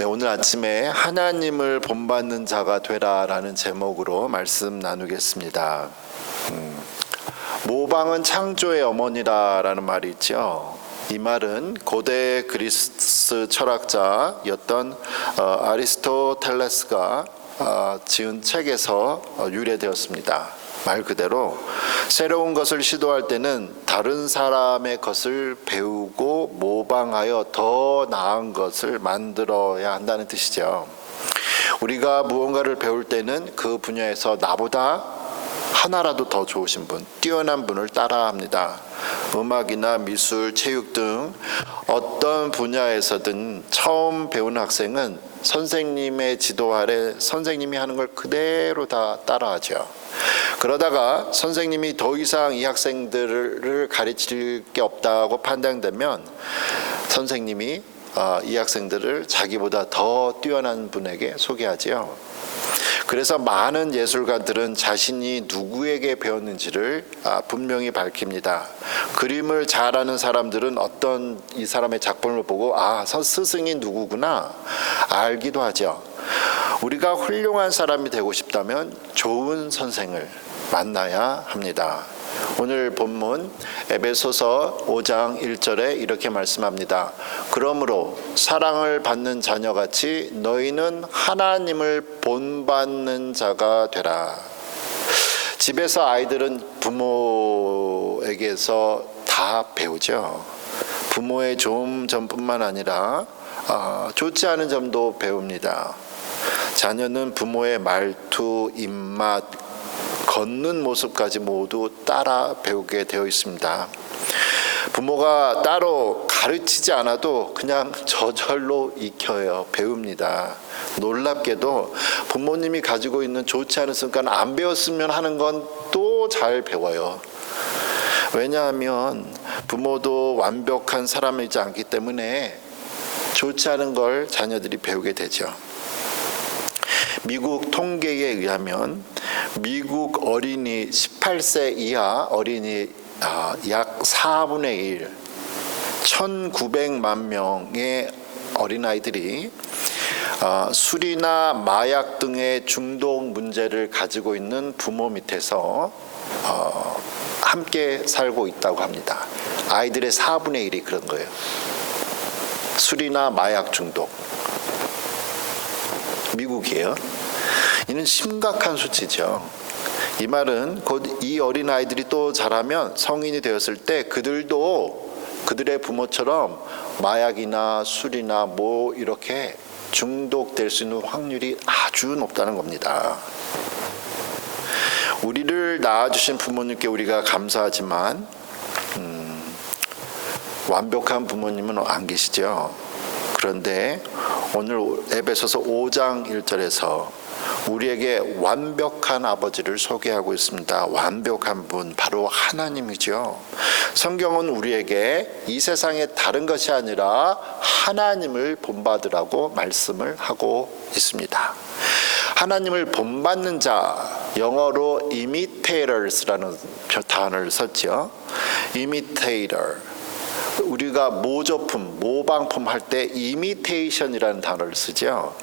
네, 오늘 아침에 하나님을 본받는 자가 되라라는 제목으로 말씀 나누겠습니다. 모방은 창조의 어머니라는 말이 있죠. 이 말은 고대 그리스 철학자였던 아리스토텔레스가 지은 책에서 유래되었습니다. 말 그대로 새로운 것을 시도할 때는 다른 사람의 것을 배우고 모방하여 더 나은 것을 만들어야 한다는 뜻이죠. 우리가 무언가를 배울 때는 그 분야에서 나보다 하나라도 더 좋으신 분, 뛰어난 분을 따라합니다. 음악이나 미술, 체육 등 어떤 분야에서든 처음 배우는 학생은 선생님의 지도 아래 선생님이 하는 걸 그대로 다 따라하죠. 그러다가 선생님이 더 이상 이 학생들을 가르칠 게 없다고 판단되면 선생님이 이 학생들을 자기보다 더 뛰어난 분에게 소개하지요. 그래서 많은 예술가들은 자신이 누구에게 배웠는지를 분명히 밝힙니다. 그림을 잘하는 사람들은 어떤 이 사람의 작품을 보고 스승이 누구구나 알기도 하죠. 우리가 훌륭한 사람이 되고 싶다면 좋은 선생을 만나야 합니다. 오늘 본문 에베소서 5장 1절에 이렇게 말씀합니다. 그러므로 사랑을 받는 자녀같이 너희는 하나님을 본받는 자가 되라. 집에서 아이들은 부모에게서 다 배우죠. 부모의 좋은 점뿐만 아니라 좋지 않은 점도 배웁니다. 자녀는 부모의 말투, 입맛, 걷는 모습까지 모두 따라 배우게 되어 있습니다. 부모가 따로 가르치지 않아도 그냥 저절로 익혀요. 배웁니다. 놀랍게도 부모님이 가지고 있는 좋지 않은 습관 안 배웠으면 하는 건 또 잘 배워요. 왜냐하면 부모도 완벽한 사람이지 않기 때문에 좋지 않은 걸 자녀들이 배우게 되죠. 미국 통계에 의하면 미국 어린이 18세 이하 어린이 약 4분의 1, 1900만 명의 어린아이들이 술이나 마약 등의 중독 문제를 가지고 있는 부모 밑에서 함께 살고 있다고 합니다. 아이들의 4분의 1이 그런 거예요. 술이나 마약 중독. 미국이에요. 이는 심각한 수치죠. 이 말은 곧 이 어린아이들이 또 자라면 성인이 되었을 때 그들도 그들의 부모처럼 마약이나 술이나 이렇게 중독될 수 있는 확률이 아주 높다는 겁니다. 우리를 낳아주신 부모님께 우리가 감사하지만 완벽한 부모님은 안 계시죠. 그런데 오늘 에베소서 5장 1절에서 우리에게 완벽한 아버지를 소개하고 있습니다. 완벽한 분, 바로 하나님이죠. 성경은 우리에게 이 세상에 다른 것이 아니라 하나님을 본받으라고 말씀을 하고 있습니다. 하나님을 본받는 자, 영어로 imitators라는 단어를 썼죠. imitator. 우리가 모조품, 모방품 할 때 imitation이라는 단어를 쓰죠.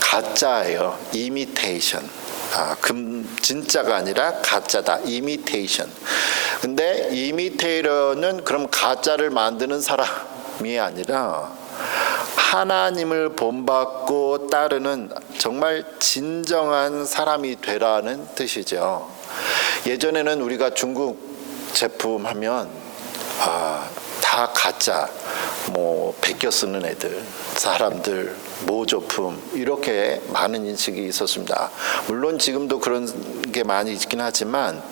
가짜예요. imitation. 진짜가 아니라 가짜다. imitation. 근데 imitator는 그럼 가짜를 만드는 사람이 아니라 하나님을 본받고 따르는 정말 진정한 사람이 되라는 뜻이죠. 예전에는 우리가 중국 제품 하면 다 가짜, 베껴 쓰는 애들, 사람들, 모조품 이렇게 많은 인식이 있었습니다. 물론 지금도 그런 게 많이 있긴 하지만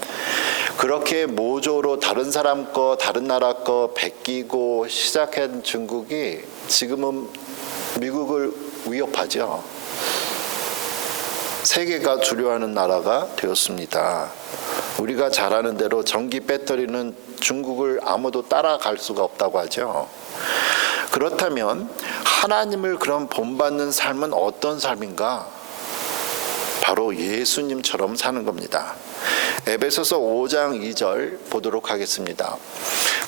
그렇게 모조로 다른 사람 거, 다른 나라 거 베끼고 시작한 중국이 지금은 미국을 위협하죠. 세계가 두려워하는 나라가 되었습니다. 우리가 잘 아는 대로 전기 배터리는 중국을 아무도 따라갈 수가 없다고 하죠. 그렇다면 하나님을 그럼 본받는 삶은 어떤 삶인가? 바로 예수님처럼 사는 겁니다. 에베소서 5장 2절 보도록 하겠습니다.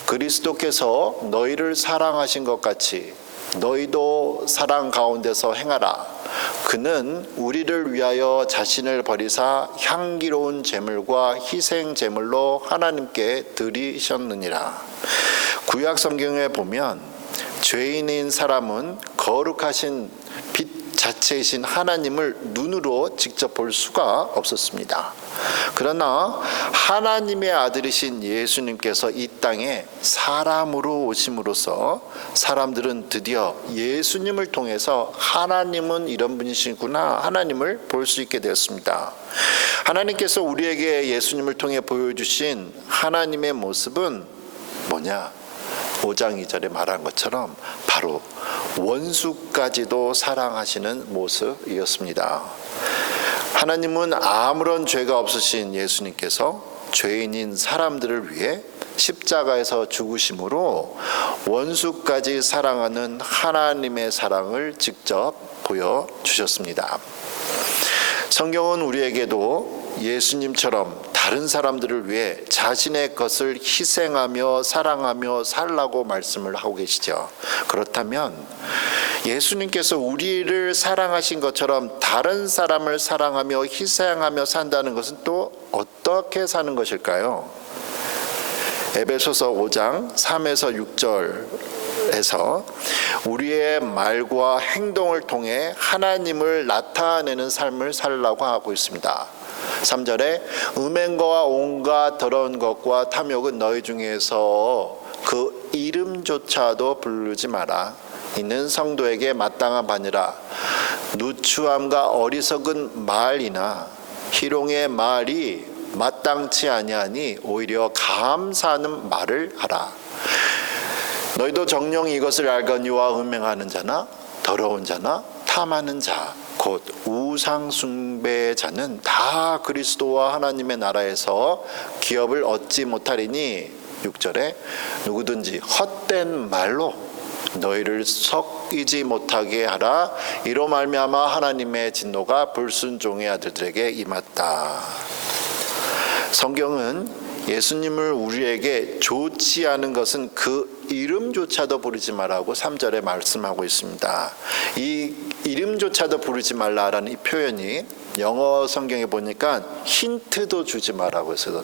그리스도께서 너희를 사랑하신 것 같이 너희도 사랑 가운데서 행하라. 그는 우리를 위하여 자신을 버리사 향기로운 제물과 희생 제물로 하나님께 드리셨느니라. 구약 성경에 보면 죄인인 사람은 거룩하신 빛 자체이신 하나님을 눈으로 직접 볼 수가 없었습니다. 그러나 하나님의 아들이신 예수님께서 이 땅에 사람으로 오심으로써 사람들은 드디어 예수님을 통해서 하나님은 이런 분이시구나, 하나님을 볼 수 있게 되었습니다. 하나님께서 우리에게 예수님을 통해 보여주신 하나님의 모습은 뭐냐? 5장 2절에 말한 것처럼 바로 원수까지도 사랑하시는 모습이었습니다. 하나님은 아무런 죄가 없으신 예수님께서 죄인인 사람들을 위해 십자가에서 죽으심으로 원수까지 사랑하는 하나님의 사랑을 직접 보여주셨습니다. 성경은 우리에게도 예수님처럼 다른 사람들을 위해 자신의 것을 희생하며 사랑하며 살라고 말씀을 하고 계시죠. 그렇다면 예수님께서 우리를 사랑하신 것처럼 다른 사람을 사랑하며 희생하며 산다는 것은 또 어떻게 사는 것일까요? 에베소서 5장 3에서 6절에서 우리의 말과 행동을 통해 하나님을 나타내는 삶을 살라고 하고 있습니다. 3절에 음행과 온갖 더러운 것과 탐욕은 너희 중에서 그 이름조차도 부르지 마라. 이는 성도에게 마땅한 바니라. 누추함과 어리석은 말이나 희롱의 말이 마땅치 아니하니 오히려 감사하는 말을 하라. 너희도 정녕 이것을 알거니와 음행하는 자나 더러운 자나 탐하는 자 곧 우상 숭배의 자는 다 그리스도와 하나님의 나라에서 기업을 얻지 못하리니 6절에 누구든지 헛된 말로 너희를 섞이지 못하게 하라. 이로 말미암아 하나님의 진노가 불순종의 아들들에게 임했다. 성경은 예수님을 우리에게 좋지 않은 것은 그 이름조차도 부르지 말라고 3절에 말씀하고 있습니다. 이 이름조차도 부르지 말라라는 이 표현이 영어 성경에 보니까 힌트도 주지 마라고 해서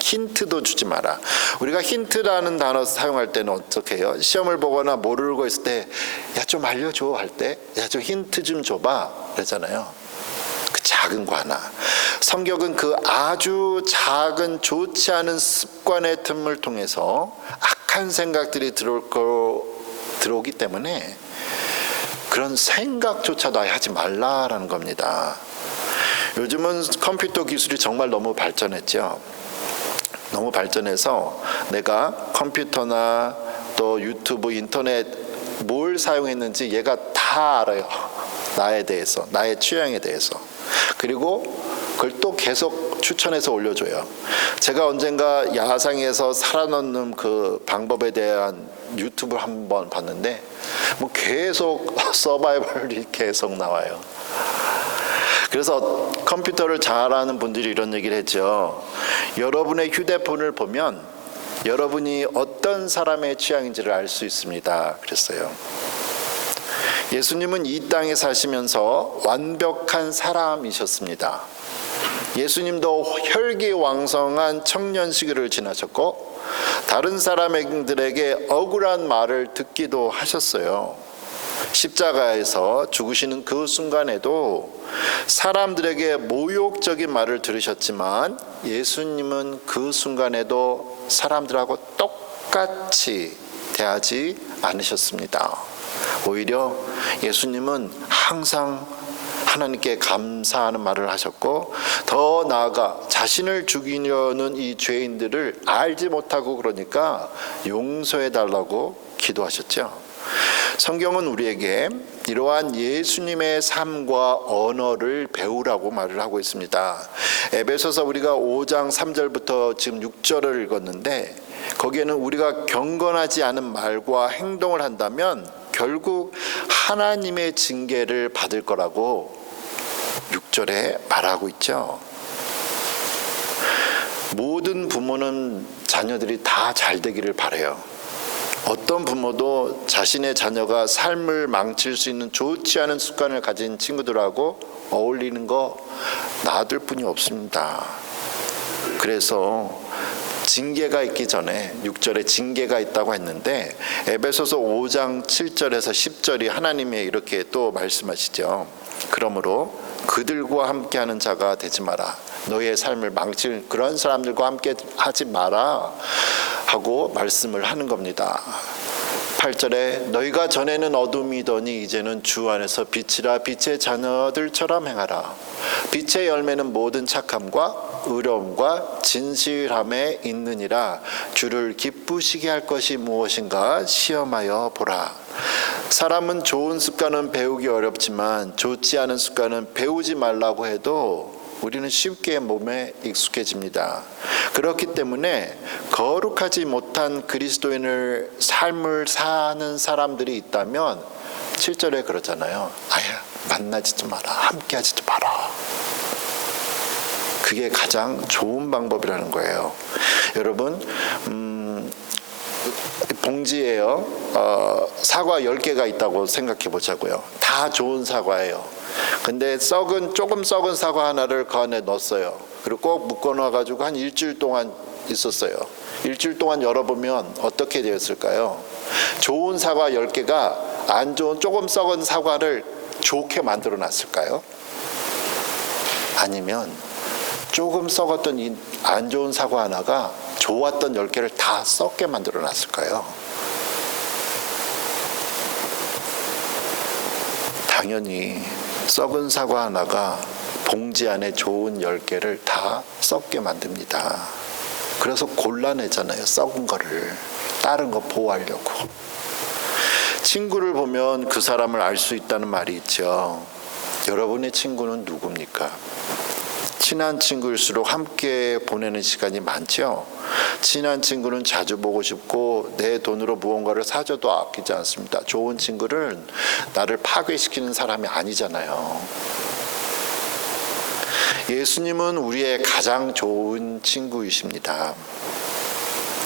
힌트도 주지 마라. 우리가 힌트라는 단어 사용할 때는 어떻게 해요? 시험을 보거나 모르고 있을 때 야 좀 알려줘 할 때 야 좀 힌트 좀 줘봐 그러잖아요. 그 작은 거 하나. 성격은 그 아주 작은 좋지 않은 습관의 틈을 통해서 악한 생각들이 들어오기 때문에 그런 생각조차도 아예 하지 말라라는 겁니다. 요즘은 컴퓨터 기술이 정말 너무 발전했죠. 너무 발전해서 내가 컴퓨터나 또 유튜브, 인터넷 뭘 사용했는지 얘가 다 알아요. 나에 대해서, 나의 취향에 대해서. 그리고 그걸 또 계속 추천해서 올려줘요. 제가 언젠가 야상에서 살아남는 그 방법에 대한 유튜브를 한번 봤는데 뭐 계속 서바이벌이 계속 나와요. 그래서 컴퓨터를 잘하는 분들이 이런 얘기를 했죠. 여러분의 휴대폰을 보면 여러분이 어떤 사람의 취향인지를 알 수 있습니다. 그랬어요. 예수님은 이 땅에 사시면서 완벽한 사람이셨습니다. 예수님도 혈기왕성한 청년 시기를 지나셨고 다른 사람들에게 억울한 말을 듣기도 하셨어요. 십자가에서 죽으시는 그 순간에도 사람들에게 모욕적인 말을 들으셨지만 예수님은 그 순간에도 사람들하고 똑같이 대하지 않으셨습니다. 오히려 예수님은 항상 하나님께 감사하는 말을 하셨고 더 나아가 자신을 죽이려는 이 죄인들을 알지 못하고 그러니까 용서해 달라고 기도하셨죠. 성경은 우리에게 이러한 예수님의 삶과 언어를 배우라고 말을 하고 있습니다. 에베소서 우리가 5장 3절부터 지금 6절을 읽었는데 거기에는 우리가 경건하지 않은 말과 행동을 한다면 결국 하나님의 징계를 받을 거라고 6절에 말하고 있죠. 모든 부모는 자녀들이 다 잘 되기를 바라요. 어떤 부모도 자신의 자녀가 삶을 망칠 수 있는 좋지 않은 습관을 가진 친구들하고 어울리는 거 놔둘 뿐이 없습니다. 그래서 징계가 있기 전에 6절에 징계가 있다고 했는데 에베소서 5장 7절에서 10절이 하나님이 이렇게 또 말씀하시죠. 그러므로 그들과 함께하는 자가 되지 마라. 너의 삶을 망칠 그런 사람들과 함께 하지 마라 하고 말씀을 하는 겁니다. 8절에 너희가 전에는 어둠이더니 이제는 주 안에서 빛이라. 빛의 자녀들처럼 행하라. 빛의 열매는 모든 착함과 의로움과 진실함에 있느니라. 주를 기쁘시게 할 것이 무엇인가 시험하여 보라. 사람은 좋은 습관은 배우기 어렵지만 좋지 않은 습관은 배우지 말라고 해도 우리는 쉽게 몸에 익숙해집니다. 그렇기 때문에 거룩하지 못한 그리스도인의 삶을 사는 사람들이 있다면 7절에 그러잖아요. 아예 만나지도 마라. 함께하지도 마라. 그게 가장 좋은 방법이라는 거예요. 여러분 봉지에요. 사과 10개가 있다고 생각해 보자고요. 다 좋은 사과예요. 근데 조금 썩은 사과 하나를 그 안에 넣었어요. 그리고 꼭 묶어놔가지고 한 일주일 동안 있었어요. 일주일 동안 열어보면 어떻게 되었을까요? 좋은 사과 10개가 안 좋은 조금 썩은 사과를 좋게 만들어 놨을까요? 아니면 조금 썩었던 이 안 좋은 사과 하나가 좋았던 10개를 다 썩게 만들어 놨을까요? 당연히 썩은 사과 하나가 봉지 안에 좋은 10개를 다 썩게 만듭니다. 그래서 골라내잖아요. 썩은 거를 다른 거 보호하려고. 친구를 보면 그 사람을 알 수 있다는 말이 있죠. 여러분의 친구는 누굽니까? 친한 친구일수록 함께 보내는 시간이 많죠. 친한 친구는 자주 보고 싶고 내 돈으로 무언가를 사줘도 아끼지 않습니다. 좋은 친구를 나를 파괴시키는 사람이 아니잖아요. 예수님은 우리의 가장 좋은 친구이십니다.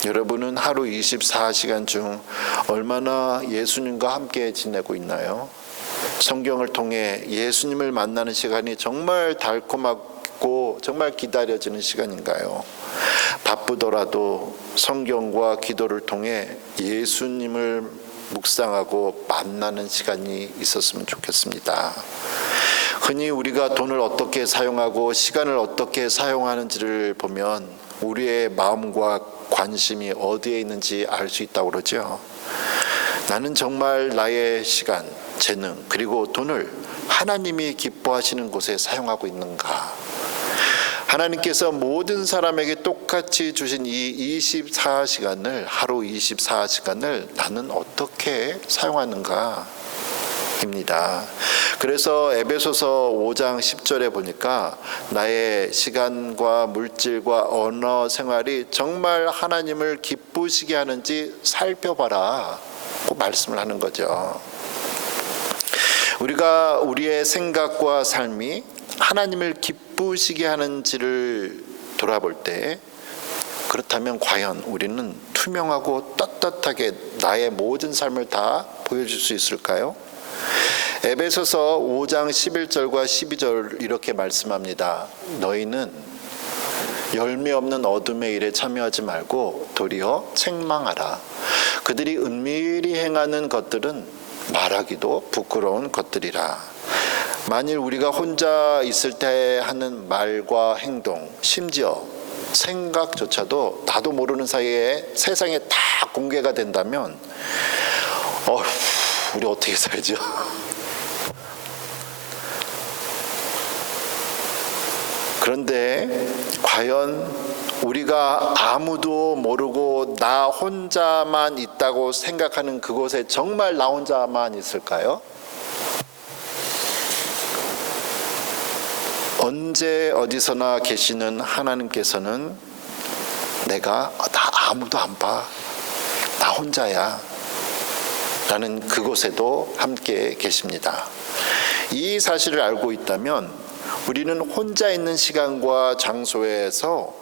여러분은 하루 24시간 중 얼마나 예수님과 함께 지내고 있나요? 성경을 통해 예수님을 만나는 시간이 정말 달콤하고 정말 기다려지는 시간인가요? 바쁘더라도 성경과 기도를 통해 예수님을 묵상하고 만나는 시간이 있었으면 좋겠습니다. 흔히 우리가 돈을 어떻게 사용하고 시간을 어떻게 사용하는지를 보면 우리의 마음과 관심이 어디에 있는지 알 수 있다고 그러죠. 나는 정말 나의 시간, 재능, 그리고 돈을 하나님이 기뻐하시는 곳에 사용하고 있는가? 하나님께서 모든 사람에게 똑같이 주신 이 24시간을 하루 24시간을 나는 어떻게 사용하는가? 입니다. 그래서 에베소서 5장 10절에 보니까 나의 시간과 물질과 언어 생활이 정말 하나님을 기쁘시게 하는지 살펴봐라 고 말씀을 하는 거죠. 우리가 우리의 생각과 삶이 하나님을 기쁘시게 하는지를 돌아볼 때 그렇다면 과연 우리는 투명하고 떳떳하게 나의 모든 삶을 다 보여줄 수 있을까요? 에베소서 5장 11절과 12절 이렇게 말씀합니다. 너희는 열매 없는 어둠의 일에 참여하지 말고 도리어 책망하라. 그들이 은밀히 행하는 것들은 말하기도 부끄러운 것들이라. 만일 우리가 혼자 있을 때 하는 말과 행동, 심지어 생각조차도 나도 모르는 사이에 세상에 다 공개가 된다면 우리 어떻게 살죠? 그런데 과연 우리가 아무도 모르고 나 혼자만 있다고 생각하는 그곳에 정말 나 혼자만 있을까요? 언제 어디서나 계시는 하나님께서는 나 아무도 안 봐. 나 혼자야. 라는 그곳에도 함께 계십니다. 이 사실을 알고 있다면 우리는 혼자 있는 시간과 장소에서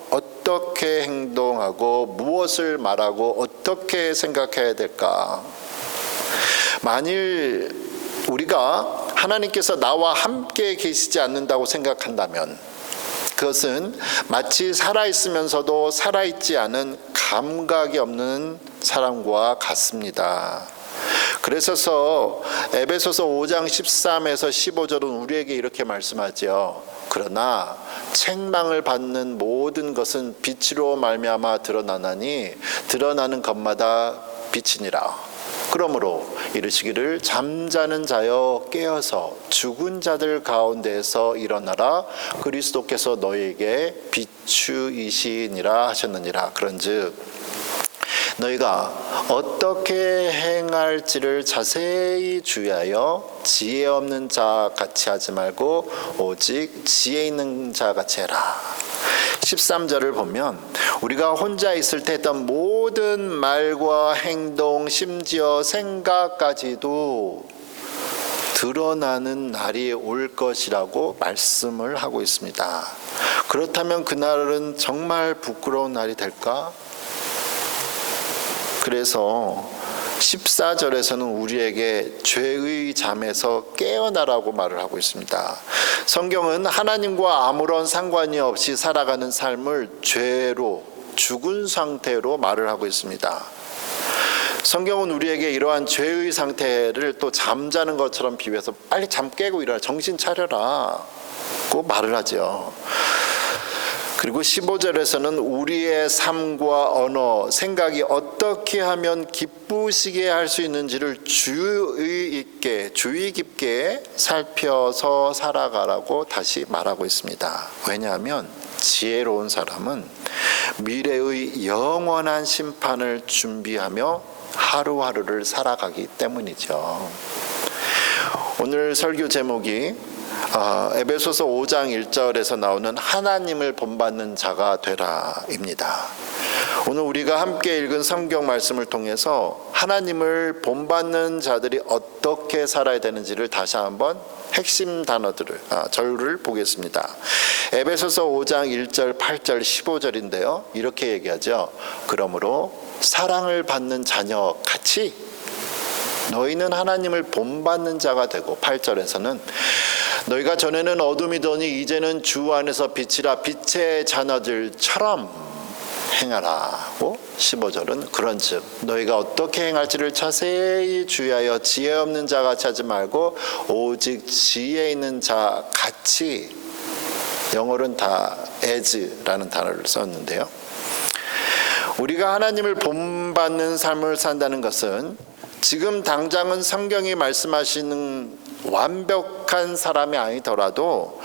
어떻게 행동하고 무엇을 말하고 어떻게 생각해야 될까? 만일 우리가 하나님께서 나와 함께 계시지 않는다고 생각한다면 그것은 마치 살아있으면서도 살아있지 않은 감각이 없는 사람과 같습니다. 그래서 에베소서 5장 13에서 15절은 우리에게 이렇게 말씀하죠. 그러나 책망을 받는 모든 것은 빛으로 말미암아 드러나나니 드러나는 것마다 빛이니라. 그러므로 이르시기를 잠자는 자여 깨어서 죽은 자들 가운데에서 일어나라. 그리스도께서 너희에게 비추이시니라 하셨느니라. 그런즉 너희가 어떻게 행할지를 자세히 주의하여 지혜 없는 자 같이 하지 말고 오직 지혜 있는 자 같이 해라. 13절을 보면 우리가 혼자 있을 때 했던 모든 말과 행동, 심지어 생각까지도 드러나는 날이 올 것이라고 말씀을 하고 있습니다. 그렇다면 그날은 정말 부끄러운 날이 될까? 그래서 14절에서는 우리에게 죄의 잠에서 깨어나라고 말을 하고 있습니다. 성경은 하나님과 아무런 상관이 없이 살아가는 삶을 죄로 죽은 상태로 말을 하고 있습니다. 성경은 우리에게 이러한 죄의 상태를 또 잠자는 것처럼 비유해서 빨리 잠 깨고 일어나 정신 차려라 고 말을 하죠. 그리고 15절에서는 우리의 삶과 언어, 생각이 어떻게 하면 기쁘시게 할 수 있는지를 주의 깊게 살펴서 살아가라고 다시 말하고 있습니다. 왜냐하면 지혜로운 사람은 미래의 영원한 심판을 준비하며 하루하루를 살아가기 때문이죠. 오늘 설교 제목이 에베소서 5장 1절에서 나오는 하나님을 본받는 자가 되라입니다. 오늘 우리가 함께 읽은 성경 말씀을 통해서 하나님을 본받는 자들이 어떻게 살아야 되는지를 다시 한번 핵심 절을 보겠습니다. 에베소서 5장 1절, 8절, 15절인데요. 이렇게 얘기하죠. 그러므로 사랑을 받는 자녀 같이 너희는 하나님을 본받는 자가 되고, 8절에서는 너희가 전에는 어둠이더니 이제는 주 안에서 빛이라 빛의 자녀들처럼 행하라고, 15절은 그런즉 너희가 어떻게 행할지를 자세히 주의하여 지혜 없는 자 같이 하지 말고 오직 지혜 있는 자 같이, 영어로는 다 as라는 단어를 썼는데요. 우리가 하나님을 본받는 삶을 산다는 것은 지금 당장은 성경이 말씀하시는 완벽한 사람이 아니더라도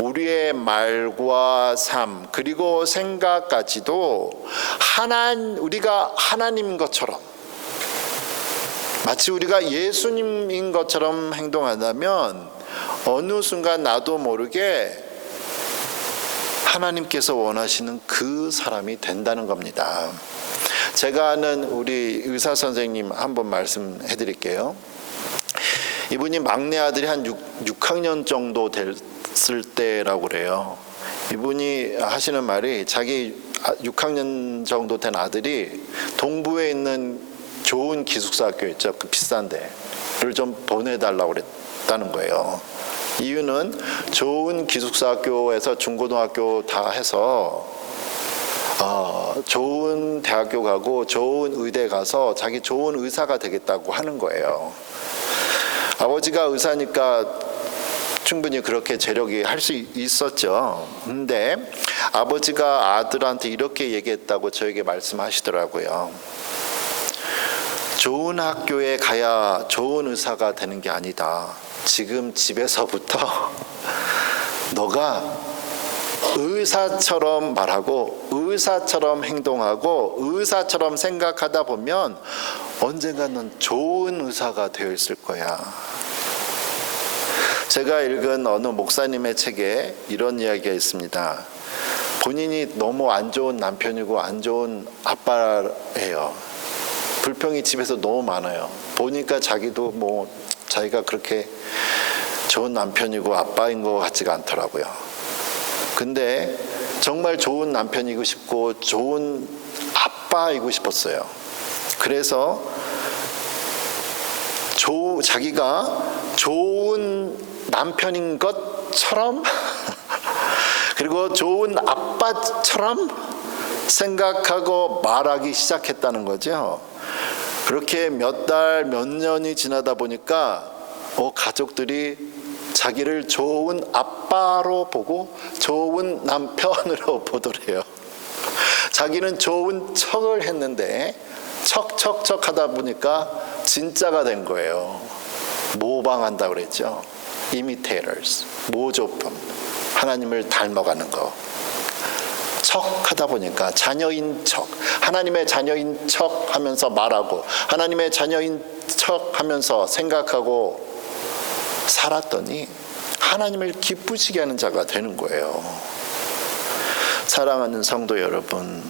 우리의 말과 삶 그리고 생각까지도 우리가 하나님인 것처럼, 마치 우리가 예수님인 것처럼 행동한다면 어느 순간 나도 모르게 하나님께서 원하시는 그 사람이 된다는 겁니다. 제가 아는 우리 의사 선생님 한번 말씀해 드릴게요. 이분이 막내 아들이 한 6학년 정도 됐을 때라고 그래요. 이분이 하시는 말이 자기 6학년 정도 된 아들이 동부에 있는 좋은 기숙사 학교 있죠. 그 비싼 데를 좀 보내달라고 그랬다는 거예요. 이유는 좋은 기숙사 학교에서 중고등학교 다 해서 좋은 대학교 가고 좋은 의대 가서 자기 좋은 의사가 되겠다고 하는 거예요. 아버지가 의사니까 충분히 그렇게 재력이 할 수 있었죠. 근데 아버지가 아들한테 이렇게 얘기했다고 저에게 말씀하시더라고요. 좋은 학교에 가야 좋은 의사가 되는 게 아니다. 지금 집에서부터 너가 의사처럼 말하고 의사처럼 행동하고 의사처럼 생각하다 보면 언젠가는 좋은 의사가 되어 있을 거야. 제가 읽은 어느 목사님의 책에 이런 이야기가 있습니다. 본인이 너무 안 좋은 남편이고 안 좋은 아빠예요. 불평이 집에서 너무 많아요. 보니까 자기도 자기가 그렇게 좋은 남편이고 아빠인 것 같지가 않더라고요. 근데 정말 좋은 남편이고 싶고 좋은 아빠이고 싶었어요. 그래서 자기가 좋은 남편인 것처럼 그리고 좋은 아빠처럼 생각하고 말하기 시작했다는 거죠. 그렇게 몇 달, 몇 년이 지나다 보니까 가족들이 자기를 좋은 아빠로 보고 좋은 남편으로 보더래요. 자기는 좋은 척을 했는데 척 하다 보니까 진짜가 된 거예요. 모방한다 그랬죠. imitators, 모조품. 하나님을 닮아가는 거. 척 하다 보니까 자녀인 척, 하나님의 자녀인 척 하면서 말하고 하나님의 자녀인 척 하면서 생각하고 살았더니 하나님을 기쁘시게 하는 자가 되는 거예요. 사랑하는 성도 여러분,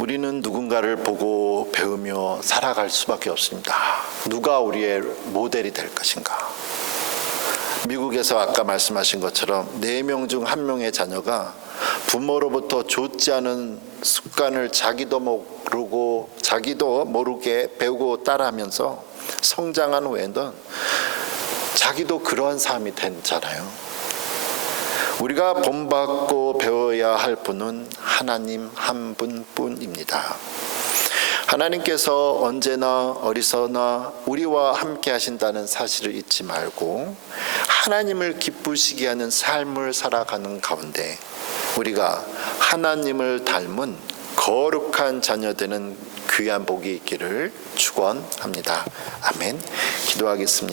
우리는 누군가를 보고 배우며 살아갈 수밖에 없습니다. 누가 우리의 모델이 될 것인가? 미국에서 아까 말씀하신 것처럼 4명 중 1명의 자녀가 부모로부터 좋지 않은 습관을 자기도 모르게 배우고 따라하면서 성장한 후에는 자기도 그러한 삶이 됐잖아요. 우리가 본받고 배워야 할 분은 하나님 한 분뿐입니다. 하나님께서 언제나 어디서나 우리와 함께 하신다는 사실을 잊지 말고 하나님을 기쁘시게 하는 삶을 살아가는 가운데 우리가 하나님을 닮은 거룩한 자녀 되는 귀한 복이 있기를 축원합니다. 아멘. 기도하겠습니다.